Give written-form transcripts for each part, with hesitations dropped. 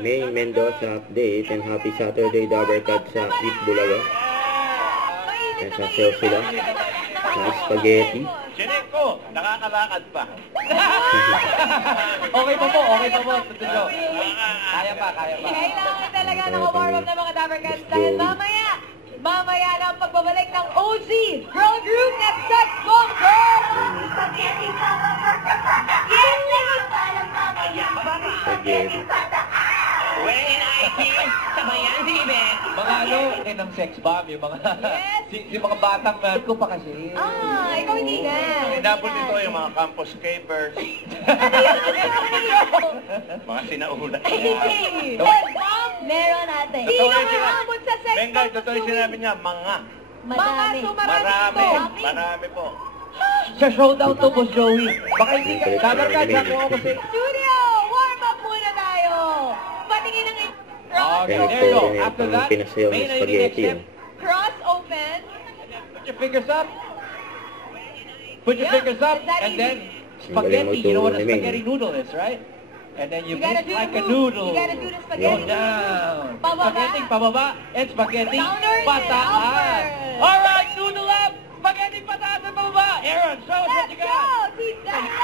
May Mendoza update and happy Saturday Dabber Cut sa Eat Bulaga. Nasasayaw sila. Mga spaghetti. Chinek ko, nakakalakad pa. Okay pa po. Tutulo. Kaya pa. Kailangan talaga na warm up ng mga Dabber Cats dahil mamaya na ang pagbabalik ng OG Girl Group at Sex Bomb Girl! Spaghetti. When I feel sabayan si Ibe. Mga ng sex bomb, yung mga yung mga batang ko pa kasi. Ikaw hindi na. Inabot dito yung mga campus capers. Mga sinauna. Sex Bomb, meron natin. Sino mahamon sa Sex Bomb? Bengay, totoo yung sinabi niya, mga. Marami po. Sa showdown to, Boss Joey. Baka hindi ka, Dabber Cats ako kasi. Studio, warm up muna tayo. Patingin ng Okay, there you go. After that, may narinig step. Cross open. Put your fingers up. And then spaghetti. You know what a spaghetti noodle is, right? And then you make like a noodle. You gotta do the spaghetti. Go down. Pababa. Spaghetti, pababa. And spaghetti, Downward and pataas. upward. All right, noodle up. Spaghetti, pataas and pababa. Aaron, show us what you Let's go. got. Team Dabber.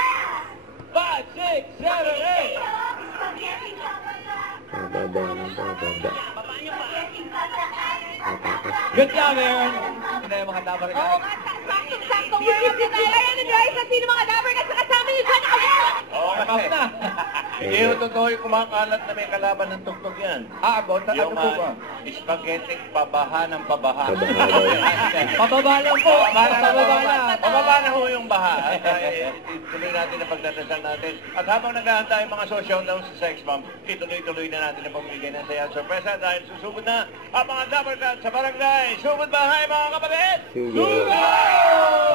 5, 6, 7, 8. Good job, Aaron. Hindi yung mga Dabber Cats. Oo nga, saktong-saktong warm up na tayo. Ayan na guys, at sino mga Dabber Cats sa kasama nyo dyan? Warm up na. Hindi yung totoo yung kumakalat na may kalaban ng tugtog yan. About ano Yung po ba? spaghetti pabaha ng pabaha. Pababa lang po. Pababa lang. Pababa na ho yung baha. At ituloy natin ang pagdadasal natin. At habang naghahanda yung mga social down sa Sex Bomb, ituloy-tuloy na natin ang pamimigay ng saya at sorpresa dahil susugod na ang mga Dabber Cats sa barangay. Sugod bahay mga kapatid! Sugod!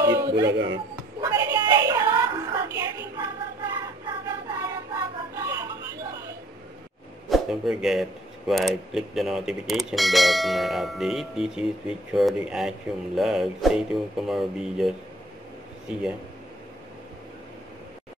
Eat Bulaga. Don't forget to subscribe, click the notification bell for more updates. This is Victory Action Vlog. Stay tuned for more videos. See ya.